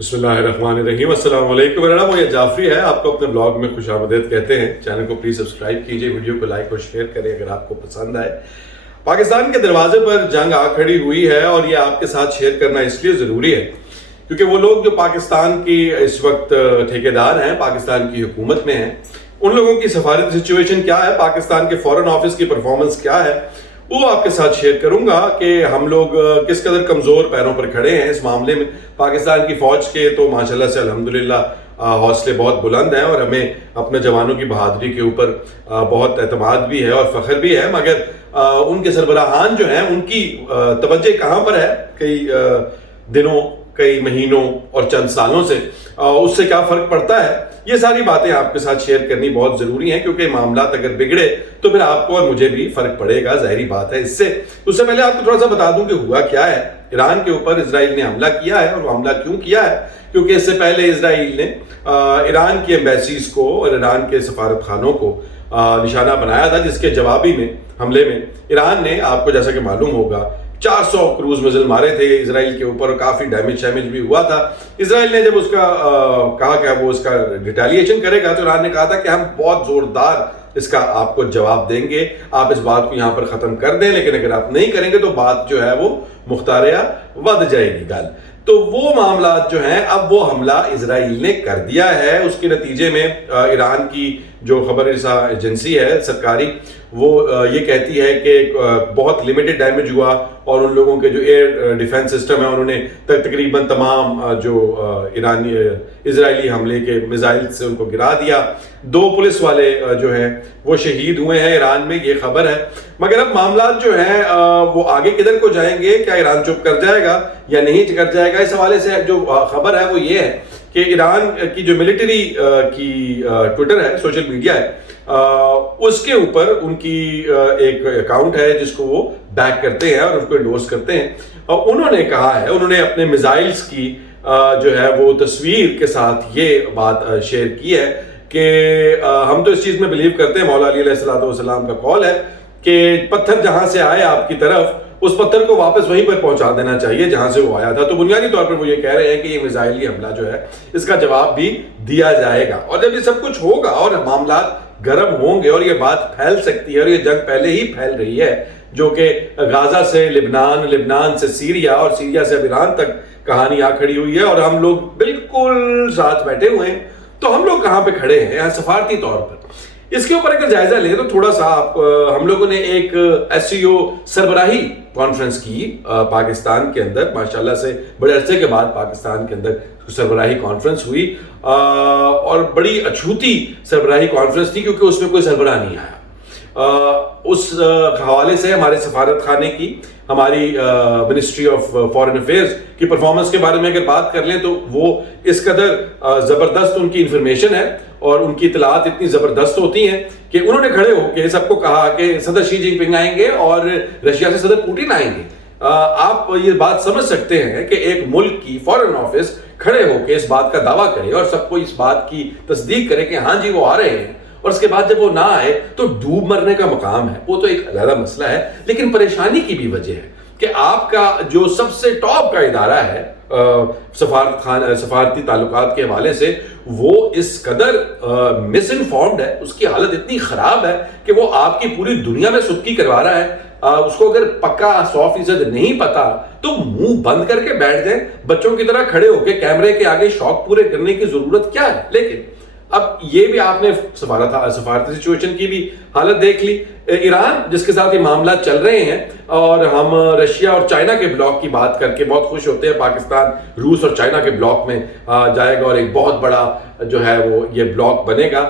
بسم اللہ الرحمن الرحیم، السلام علیکم۔ میرا نام جعفری ہے، آپ کو اپنے بلاگ میں خوش آمدید کہتے ہیں۔ چینل کو پلیز سبسکرائب کیجئے، ویڈیو کو لائک اور شیئر کریں اگر آپ کو پسند آئے۔ پاکستان کے دروازے پر جنگ آ کھڑی ہوئی ہے اور یہ آپ کے ساتھ شیئر کرنا اس لیے ضروری ہے کیونکہ وہ لوگ جو پاکستان کی اس وقت ٹھیکیدار ہیں، پاکستان کی حکومت میں ہیں، ان لوگوں کی سفارتی سچویشن کیا ہے، پاکستان کے فورن آفس کی پرفارمنس کیا ہے، وہ آپ کے ساتھ شیئر کروں گا کہ ہم لوگ کس قدر کمزور پیروں پر کھڑے ہیں اس معاملے میں۔ پاکستان کی فوج کے تو ماشاءاللہ سے الحمدللہ حوصلے بہت بلند ہیں اور ہمیں اپنے جوانوں کی بہادری کے اوپر بہت اعتماد بھی ہے اور فخر بھی ہے، مگر ان کے سربراہان جو ہیں ان کی توجہ کہاں پر ہے؟ کئی دنوں، کئی مہینوں اور چند سالوں سے اس سے کیا فرق پڑتا ہے، یہ ساری باتیں آپ کے ساتھ شیئر کرنی بہت ضروری ہیں کیونکہ معاملات اگر بگڑے تو پھر آپ کو اور مجھے بھی فرق پڑے گا، ظاہری بات ہے۔ اس سے پہلے آپ کو تھوڑا سا بتا دوں کہ ہوا کیا ہے۔ ایران کے اوپر اسرائیل نے حملہ کیا ہے، اور وہ حملہ کیوں کیا ہے؟ کیونکہ اس سے پہلے اسرائیل نے ایران کی ایمبیسیز کو اور ایران کے سفارت خانوں کو نشانہ بنایا تھا، جس کے جوابی میں حملے میں ایران نے، آپ کو جیسا کہ معلوم ہوگا، 400 کروز میزائل مارے تھے اسرائیل کے اوپر اور کافی ڈیمیج بھی ہوا تھا۔ اسرائیل نے جب اس کا کہا کہ وہ اس کا ریٹیلیشن کرے گا تو ایران نے کہا تھا کہ ہم بہت زوردار اس کا آپ کو جواب دیں گے، آپ اس بات کو یہاں پر ختم کر دیں، لیکن اگر آپ نہیں کریں گے تو بات جو ہے وہ مختاریہ ود جائے گی گل۔ تو وہ معاملات جو ہیں، اب وہ حملہ اسرائیل نے کر دیا ہے۔ اس کے نتیجے میں ایران کی جو خبر رساں ایجنسی ہے سرکاری، وہ یہ کہتی ہے کہ بہت لمیٹڈ ڈیمیج ہوا اور ان لوگوں کے جو ایئر ڈیفنس سسٹم ہے انہوں نے تقریباً تمام جو اسرائیلی حملے کے میزائل سے ان کو گرا دیا۔ 2 پولیس والے جو ہیں وہ شہید ہوئے ہیں ایران میں، یہ خبر ہے۔ مگر اب معاملات جو ہیں وہ آگے کدھر کو جائیں گے؟ کیا ایران چپ کر جائے گا یا نہیں کر جائے گا؟ اس حوالے سے جو خبر ہے وہ یہ ہے کہ ایران کی جو ملٹری کی ٹویٹر ہے، سوشل میڈیا ہے، اس کے اوپر ان کی ایک اکاؤنٹ ہے جس کو وہ بیک کرتے ہیں اور اس کو انڈورس کرتے ہیں، اور انہوں نے کہا ہے، انہوں نے اپنے میزائلز کی جو ہے وہ تصویر کے ساتھ یہ بات شیئر کی ہے کہ ہم تو اس چیز میں بلیو کرتے ہیں، مولا علی علیہ السلام کا قول ہے کہ پتھر جہاں سے آئے آپ کی طرف، اس پتھر کو واپس وہیں پر پہنچا دینا چاہیے جہاں سے وہ آیا تھا۔ تو بنیادی طور پر وہ یہ کہہ رہے ہیں کہ یہ میزائلی حملہ جو ہے اس کا جواب بھی دیا جائے گا، اور جب یہ سب کچھ ہوگا اور معاملات گرم ہوں گے اور یہ بات پھیل سکتی ہے، اور یہ جنگ پہلے ہی پھیل رہی ہے جو کہ غازہ سے لبنان، لبنان سے سیریا اور سیریا سے اب ایران تک کہانی آ کھڑی ہوئی ہے، اور ہم لوگ بالکل ساتھ بیٹھے ہوئے ہیں۔ تو ہم لوگ کہاں پہ کھڑے ہیں یہاں سفارتی طور پر؟ اس کے اوپر اگر جائزہ لیں تو تھوڑا سا ہم لوگوں نے ایک SCO سربراہی کانفرنس کی پاکستان کے اندر، ماشاءاللہ سے بڑے عرصے کے بعد پاکستان کے اندر سربراہی کانفرنس ہوئی، اور بڑی اچھوتی سربراہی کانفرنس تھی کیونکہ اس میں کوئی سربراہ نہیں آیا۔ اس حوالے سے ہمارے سفارت خانے کی، ہماری منسٹری آف فارن افیئرز کی پرفارمنس کے بارے میں اگر بات کر لیں تو وہ اس قدر زبردست ان کی انفارمیشن ہے اور ان کی اطلاعات اتنی زبردست ہوتی ہیں کہ انہوں نے کھڑے ہو کے سب کو کہا کہ صدر شی جن پنگ آئیں گے اور رشیا سے صدر پوٹن آئیں گے۔ آپ یہ بات سمجھ سکتے ہیں کہ ایک ملک کی فارن آفس کھڑے ہو کے اس بات کا دعویٰ کرے اور سب کو اس بات کی تصدیق کرے کہ ہاں جی وہ آ رہے ہیں، اور اس کے بعد جب وہ نہ آئے تو ڈوب مرنے کا مقام ہے۔ وہ تو ایک علیحدہ مسئلہ ہے، لیکن پریشانی کی بھی وجہ ہے کہ آپ کا جو سب سے ٹاپ کا ادارہ ہے سفارتی تعلقات کے حوالے سے، وہ اس قدر مس انفارمڈ ہے، اس کی حالت اتنی خراب ہے کہ وہ آپ کی پوری دنیا میں سدکی کروا رہا ہے۔ اس کو اگر پکا 100% نہیں پتا تو منہ بند کر کے بیٹھ جائیں، بچوں کی طرح کھڑے ہو کے کیمرے کے آگے شوق پورے کرنے کی ضرورت کیا ہے؟ لیکن اب یہ بھی آپ نے سفارتی سچویشن کی بھی حالت دیکھ لی۔ ایران جس کے ساتھ یہ معاملات چل رہے ہیں، اور ہم رشیا اور چائنا کے بلاک کی بات کر کے بہت خوش ہوتے ہیں، پاکستان روس اور چائنا کے بلاک میں جائے گا اور ایک بہت بڑا جو ہے وہ یہ بلاک بنے گا۔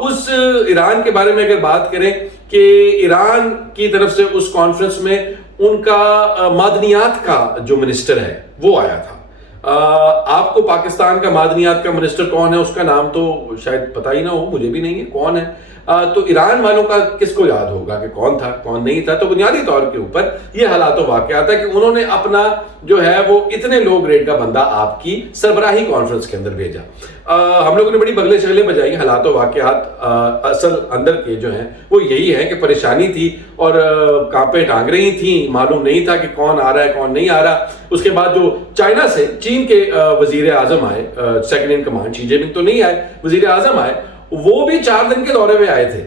اس ایران کے بارے میں اگر بات کریں کہ ایران کی طرف سے اس کانفرنس میں ان کا معدنیات کا جو منسٹر ہے وہ آیا تھا۔ آپ کو پاکستان کا معدنیات کا منسٹر کون ہے؟ اس کا نام تو شاید پتہ ہی نہ ہو، مجھے بھی نہیں ہے کون ہے۔ تو ایران والوں کا کس کو یاد ہوگا کہ کون تھا کون نہیں تھا؟ تو بنیادی طور کے اوپر یہ حالات و واقعات ہے کہ انہوں نے اپنا جو ہے وہ اتنے لو گریڈ کا بندہ آپ کی سربراہی کانفرنس کے اندر بھیجا. ہم لوگوں نے بڑی بغلیں شغلیں بجائی. حالات و واقعات اصل اندر کے جو ہیں وہ یہی ہے کہ پریشانی تھی اور کانپیں ٹانگ رہی تھیں, معلوم نہیں تھا کہ کون آ رہا ہے کون نہیں آ رہا. اس کے بعد جو چائنا سے چین کے وزیر اعظم آئے, سیکنڈ ان کمانڈ شی جن پنگ تو نہیں آئے, وزیر اعظم آئے, وہ بھی 4 دن کے دورے میں آئے تھے.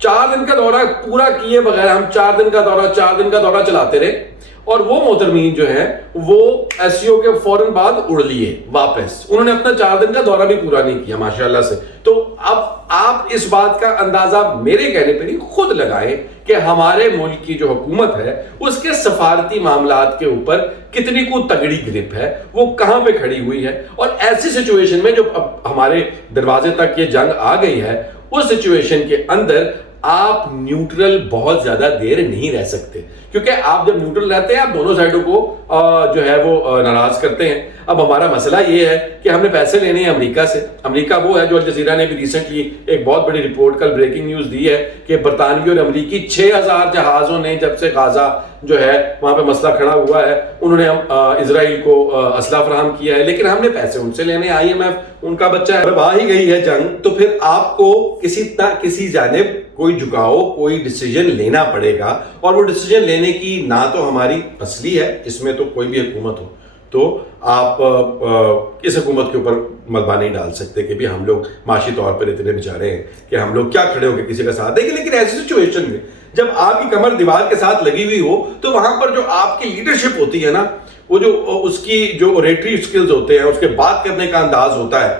4 دن کا دورہ پورا کیے بغیر ہم 4 دن کا دورہ چلاتے رہے, اور وہ محترمین جو ہیں وہ ایس سی او کے فوراً بعد اڑ لیے واپس. انہوں نے اپنا 4 دن کا دورہ بھی پورا نہیں کیا ماشاءاللہ سے. تو اب آپ اس بات کا اندازہ میرے کہنے پہ نہیں خود لگائیں کہ ہمارے ملک کی جو حکومت ہے اس کے سفارتی معاملات کے اوپر کتنی کو تگڑی گرپ ہے, وہ کہاں پہ کھڑی ہوئی ہے. اور ایسی سچویشن میں جو اب ہمارے دروازے تک یہ جنگ آ گئی ہے, اس سچویشن کے اندر آپ نیوٹرل بہت زیادہ دیر نہیں رہ سکتے, کیونکہ آپ جب نیوٹرل رہتے ہیں آپ دونوں سائڈوں کو جو ہے وہ ناراض کرتے ہیں. اب ہمارا مسئلہ یہ ہے کہ ہم نے پیسے لینے ہیں امریکہ سے. امریکہ وہ ہے جو الجزیرہ نے بھی ریسنٹلی ایک بہت بڑی رپورٹ کل بریکنگ نیوز دی ہے کہ برطانوی اور امریکی 6000 جہازوں نے جب سے غازہ جو ہے وہاں پہ مسئلہ کھڑا ہوا ہے انہوں نے اسرائیل کو اسلحہ فراہم کیا ہے, لیکن ہم نے پیسے ان سے لینے. آئی ایم ایف ان کا بچہ ہے. جب آ ہی گئی ہے جنگ تو پھر آپ کو کسی جانب کوئی جھکاؤ کوئی ڈیسیجن لینا پڑے گا, اور وہ ڈیسیجن لینے کی نہ تو ہماری اصلی ہے, اس میں تو کوئی بھی حکومت ہو تو آپ اس حکومت کے اوپر ملبہ نہیں ڈال سکتے کہ بھی ہم لوگ معاشی طور پر اتنے بیچارے ہیں کہ ہم لوگ کیا کھڑے ہو کے کسی کا ساتھ دیں گے. لیکن ایسی سچویشن میں جب آپ کی کمر دیوار کے ساتھ لگی ہوئی ہو تو وہاں پر جو آپ کی لیڈرشپ ہوتی ہے نا, وہ جو اس کی جو اوریٹری سکلز ہوتے ہیں, اس کے بات کرنے کا انداز ہوتا ہے,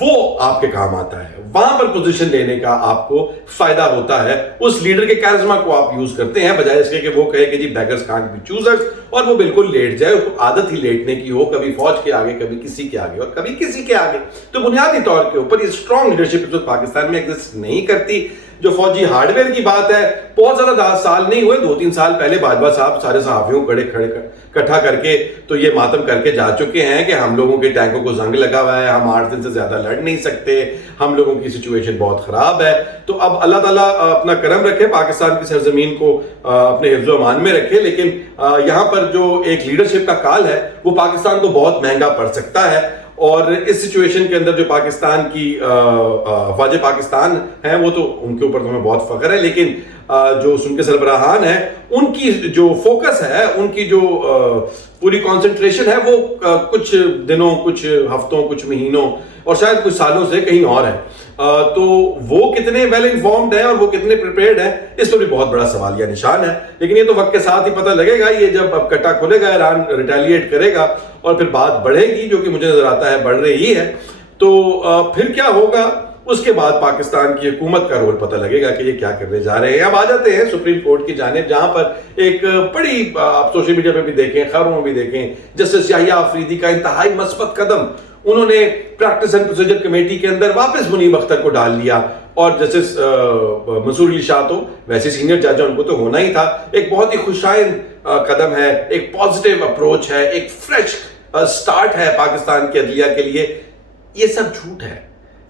وہ آپ کے کام آتا ہے. وہاں پر پوزیشن لینے کا آپ کو فائدہ ہوتا ہے. اس لیڈر کے کیرزما کو آپ یوز کرتے ہیں بجائے اس کے کہ وہ کہے کہ جی بیگرز کانٹ بی چوزرز, اور وہ بالکل لیٹ جائے, اس کو عادت ہی لیٹنے کی ہو, کبھی فوج کے آگے کبھی کسی کے آگے اور کبھی کسی کے آگے. تو بنیادی طور کے اوپر یہ اسٹرانگ لیڈرشپ اس وقت پاکستان میں ایگزسٹ نہیں کرتی. جو فوجی ہارڈ ویئر کی بات ہے, بہت زیادہ 10 سال نہیں ہوئے, 2-3 سال پہلے باجوہ صاحب سارے صحافیوں کو اکٹھا کر کے تو یہ ماتم کر کے جا چکے ہیں کہ ہم لوگوں کے ٹینکوں کو زنگ لگا ہوا ہے, ہم 8 دن سے زیادہ لڑ نہیں سکتے, ہم لوگوں کی سچویشن بہت خراب ہے. تو اب اللہ تعالیٰ اپنا کرم رکھے, پاکستان کی سرزمین کو اپنے حفظ و امان میں رکھے, لیکن یہاں پر جو ایک لیڈرشپ کا کال ہے وہ پاکستان کو بہت مہنگا پڑ سکتا ہے. اور اس سچویشن کے اندر جو پاکستان کی افواج پاکستان ہیں وہ تو ان کے اوپر تو ہمیں بہت فخر ہے, لیکن جو ان کے سربراہان ہیں ان کی جو فوکس ہے, ان کی جو پوری کانسنٹریشن ہے وہ کچھ دنوں, کچھ ہفتوں, کچھ مہینوں اور شاید کچھ سالوں سے کہیں اور ہے. تو وہ کتنے ویل انفارمڈ ہیں اور وہ کتنے پریپیئرڈ ہیں, اس پر بھی بہت بڑا سوالیہ نشان ہے. لیکن یہ تو وقت کے ساتھ ہی پتہ لگے گا. یہ جب اب کٹا کھلے گا, ایران ریٹیلیٹ کرے گا اور پھر بات بڑھے گی, جو کہ مجھے نظر آتا ہے بڑھ رہی ہے, تو پھر کیا ہوگا اس کے بعد پاکستان کی حکومت کا رول پتہ لگے گا کہ یہ کیا کرنے جا رہے ہیں. اب آ جاتے ہیں سپریم کورٹ کی جانب, جہاں پر ایک بڑی, آپ سوشل میڈیا پہ بھی دیکھیں, خبروں میں بھی دیکھیں, جسٹس یحییٰ آفریدی کا انتہائی مثبت قدم, انہوں نے پریکٹس اینڈ پروسیجر کمیٹی کے اندر واپس منیب اختر کو ڈال لیا, اور جسٹس منصور علی شاہ تو ویسے سینئر جج ہیں, ان کو تو ہونا ہی تھا. ایک بہت ہی خوشائند قدم ہے, ایک پازیٹیو اپروچ ہے, ایک فریش سٹارٹ ہے پاکستان کی عدلیہ کے لیے. یہ سب جھوٹ ہے,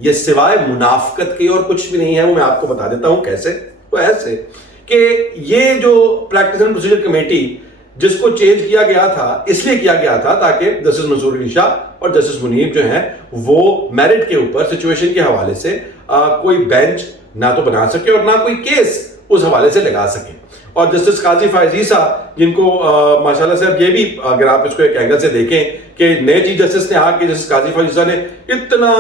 یہ سوائے منافقت کے اور کچھ بھی نہیں ہے. وہ میں آپ کو بتا دیتا ہوں کیسے. وہ ایسے کہ یہ جو پریکٹس اینڈ پروسیجر کمیٹی جس کو چینج کیا گیا تھا, اس لیے کیا گیا تھا تاکہ جسٹس منصور علی شاہ اور جسٹس منیب جو ہیں وہ میرٹ کے اوپر سچویشن کے حوالے سے کوئی بینچ نہ تو بنا سکے اور نہ کوئی کیس اس حوالے سے لگا سکے. اور جسٹس قاضی فائز عیسیٰ, جن کو ماشاءاللہ سے اب یہ بھی اگر آپ اس کو ایک اینگل سے دیکھیں کہ نئے چیف جسٹس نے آ کے جسٹس قاضی فائز عیسیٰ نے اتنا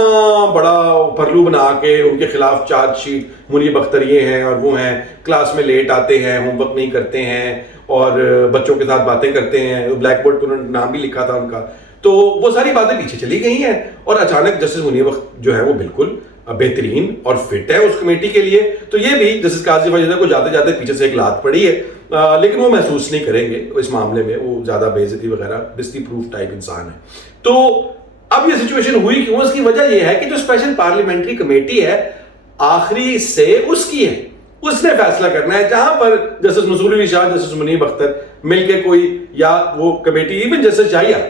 بڑا پرلو بنا کے ان کے خلاف چارج شیٹ, منیب اختر یہ ہیں اور وہ ہیں, کلاس میں لیٹ آتے ہیں, ہوم ورک نہیں کرتے ہیں اور بچوں کے ساتھ باتیں کرتے ہیں, بلیک بورڈ پہ انہوں نے نام بھی لکھا تھا ان کا, تو وہ ساری باتیں پیچھے چلی گئی ہیں. اور اچانک جسٹس منیب جو ہے وہ بالکل بہترین اور فٹ ہے اس کمیٹی کے لیے. تو یہ بھی جسٹس قاضی فائز عیسیٰ کو جاتے جاتے پیچھے سے ایک لات پڑی ہے, لیکن وہ محسوس نہیں کریں گے اس معاملے میں, وہ زیادہ بے عزتی وغیرہ بستی پروف ٹائپ انسان ہے. تو اب یہ سچویشن ہوئی کیوں, اس کی وجہ یہ ہے کہ جو اسپیشل پارلیمنٹری کمیٹی ہے آخری سے اس کی ہے, اس نے فیصلہ کرنا ہے. جہاں پر جسٹس منصور علی شاہ, جسٹس منیب اختر مل کے کوئی, یا وہ کمیٹی ایون جسٹس یحییٰ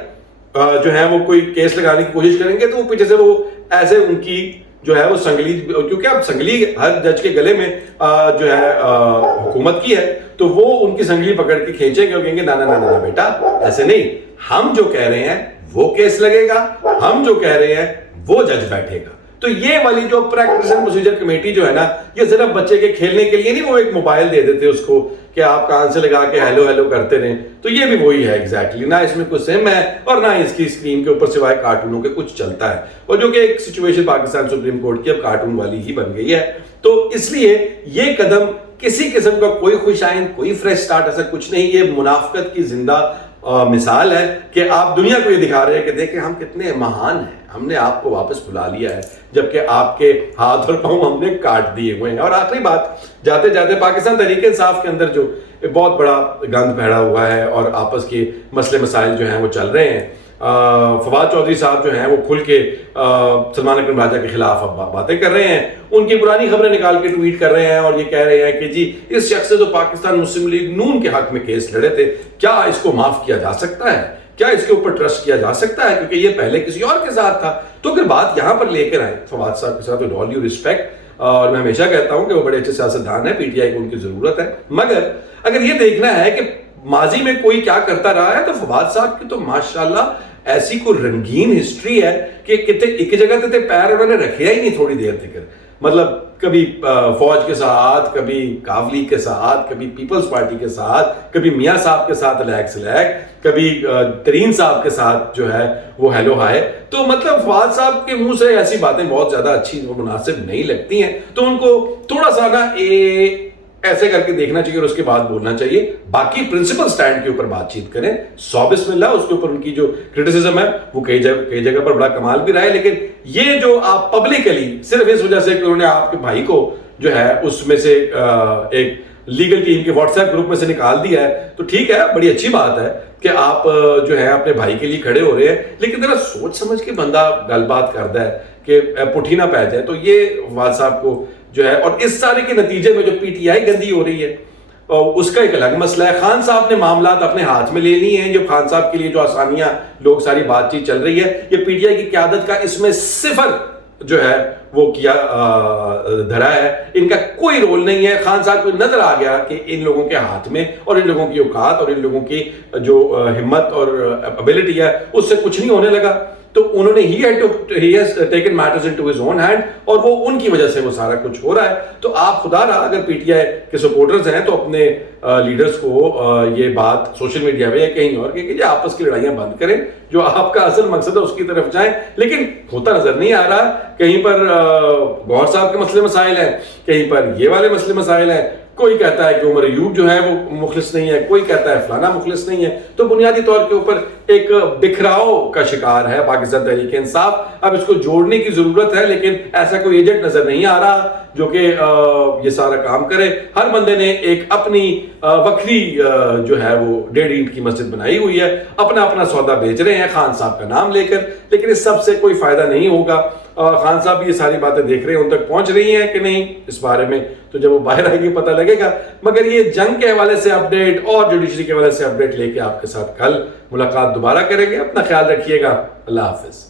جو ہے وہ کوئی کیس لگانے کی کوشش کریں گے, تو وہ پیچھے سے وہ ایسے ان کی جو ہے وہ سنگلی، کیونکہ اب سنگلی ہر جج کے گلے میں جو ہے حکومت کی ہے، تو وہ ان کی سنگلی پکڑ کے کھینچیں گے اور کہیں گے نا نا نا نا بیٹا ایسے نہیں، ہم جو کہہ رہے ہیں وہ کیس لگے گا، ہم جو کہہ رہے ہیں وہ جج بیٹھے گا۔ تو یہ والی جو پریکٹس اینڈ پروسیجر کمیٹی جو ہے نا، یہ صرف بچے کے کھیلنے کے لیے نہیں، وہ ایک موبائل دے دیتے اس کو کہ آپ کان سے لگا کے ہیلو ہیلو کرتے رہیں، تو یہ بھی وہی ہے ایگزیکٹلی، نہ اس میں کوئی سم ہے اور نہ اس کی اسکرین کے اوپر سوائے کارٹونوں کے کچھ چلتا ہے، اور جو کہ ایک سچویشن پاکستان سپریم کورٹ کی اب کارٹون والی ہی بن گئی ہے۔ تو اس لیے یہ قدم کسی قسم کا کوئی خوش آئند، کوئی فریش سٹارٹ ایسا کچھ نہیں، یہ منافقت کی زندہ مثال ہے کہ آپ دنیا کو یہ دکھا رہے ہیں کہ دیکھیں ہم کتنے مہان ہیں، ہم نے آپ کو واپس بلا لیا ہے، جبکہ آپ کے ہاتھ اور پاؤں ہم نے کاٹ دیے ہوئے ہیں۔ اور آخری بات، جاتے جاتے پاکستان تحریک انصاف کے اندر جو بہت بڑا گند پھیلا ہوا ہے اور آپس کے مسئلے مسائل جو ہیں وہ چل رہے ہیں، فواد چودھری صاحب جو ہیں وہ کھل کے سلمان اکرم راجہ کے خلاف اب باتیں کر رہے ہیں، ان کی پرانی خبریں نکال کے ٹویٹ کر رہے ہیں اور یہ کہہ رہے ہیں کہ جی اس شخص سے تو پاکستان مسلم لیگ نون کے حق میں کیس لڑے تھے، کیا اس کو معاف کیا جا سکتا ہے، کیا اس کے اوپر ٹرسٹ کیا جا سکتا ہے، کیونکہ یہ پہلے کسی اور کے ساتھ تھا۔ تو اگر بات یہاں پر لے کر آئے فواد صاحب کے ساتھ، آل ڈیو ریسپیکٹ، اور میں ہمیشہ کہتا ہوں کہ وہ بڑے اچھے سیاستدان ہیں، پی ٹی آئی کو ان کی ضرورت ہے، مگر اگر یہ دیکھنا ہے کہ ماضی میں کوئی کیا کرتا رہا ہے، تو فواد صاحب کی تو ماشاءاللہ ایسی کوئی رنگین ہسٹری ہے کہ ایک جگہ تے پیر انہوں نے رکھیا ہی نہیں تھوڑی دیر تک، مطلب کبھی فوج کے ساتھ، کبھی کاف لیگ کے ساتھ، کبھی پیپلز پارٹی کے ساتھ، کبھی میاں صاحب کے ساتھ لیگ سے لیگ، کبھی ترین صاحب کے ساتھ جو ہے وہ ہیلو ہائے۔ تو مطلب فواد صاحب کے منہ سے ایسی باتیں بہت زیادہ اچھی اور مناسب نہیں لگتی ہیں، تو ان کو تھوڑا سا نا ایسے کر کے دیکھنا چاہیے اور اس کے بعد بولنا چاہیے، باقی پرنسپل سٹینڈ کے اوپر بات چیت کریں، بسم اللہ، اس کے اوپر ان کی جو کرٹیسزم ہے وہ کئی جگہ پر بڑا کمال بھی رہا ہے، لیکن یہ جو آپ پبلکلی صرف اس وجہ سے کہ انہوں نے آپ کے بھائی کو جو ہے اس میں سے ایک لیگل ٹیم کے واٹس ایپ گروپ میں سے نکال دیا ہے، تو ٹھیک ہے، بڑی اچھی بات ہے کہ آپ جو ہے اپنے بھائی کے لیے کھڑے ہو رہے ہیں، لیکن ذرا سوچ سمجھ کے بندہ گل بات کرتا ہے کہ پٹھی نہ پہ جائے۔ تو یہ فواد صاحب کو جو ہے، اور اس سارے کے نتیجے میں جو پی ٹی آئی گندی ہو رہی ہے اس کا ایک الگ مسئلہ ہے۔ خان صاحب نے معاملات اپنے ہاتھ میں لے لی ہیں، جو خان صاحب کے لیے جو آسانیاں لوگ ساری بات چیت چل رہی ہے، یہ پی ٹی آئی کی قیادت کا اس میں صفر جو ہے وہ کیا دھرا ہے، ان کا کوئی رول نہیں ہے۔ خان صاحب کو نظر آ گیا کہ ان لوگوں کے ہاتھ میں اور ان لوگوں کی اوقات اور ان لوگوں کی جو ہمت اور ابیلٹی ہے اس سے کچھ نہیں ہونے لگا، تو انہوں نے he has taken matters into his own hand، اور وہ ان کی وجہ سے وہ سارا کچھ ہو رہا ہے۔ تو آپ خدا رہا اگر پی ٹی آئی کے سپورٹرز ہیں تو اپنے لیڈرز کو یہ بات سوشل میڈیا پہ یا کہیں اور کہ جی آپس کی لڑائیاں بند کریں، جو آپ کا اصل مقصد ہے اس کی طرف جائیں، لیکن ہوتا نظر نہیں آ رہا۔ کہیں پر گوہر صاحب کے مسئلے مسائل ہیں، کہیں پر یہ والے مسئلے مسائل ہیں، کوئی کہتا ہے کہ عمر ایوب جو ہے وہ مخلص نہیں ہے، کوئی کہتا ہے فلانا مخلص نہیں ہے، تو بنیادی طور کے اوپر ایک بکھراؤ کا شکار ہے پاکستان تحریک انصاف۔ اب اس کو جوڑنے کی ضرورت ہے، لیکن ایسا کوئی ایجنٹ نظر نہیں آ رہا جو کہ یہ سارا کام کرے۔ ہر بندے نے ایک اپنی وکری جو ہے وہ 1.5 اینٹ کی مسجد بنائی ہوئی ہے، اپنا اپنا سودا بیچ رہے ہیں خان صاحب کا نام لے کر، لیکن اس سب سے کوئی فائدہ نہیں ہوگا۔ خان صاحب یہ ساری باتیں دیکھ رہے ہیں، ان تک پہنچ رہی ہیں کہ نہیں اس بارے میں تو جب وہ باہر آئے گی پتہ لگے گا۔ مگر یہ جنگ کے حوالے سے اپڈیٹ اور جوڈیشری کے حوالے سے اپڈیٹ لے کے آپ کے ساتھ کل ملاقات دوبارہ کریں گے۔ اپنا خیال رکھیے گا، اللہ حافظ۔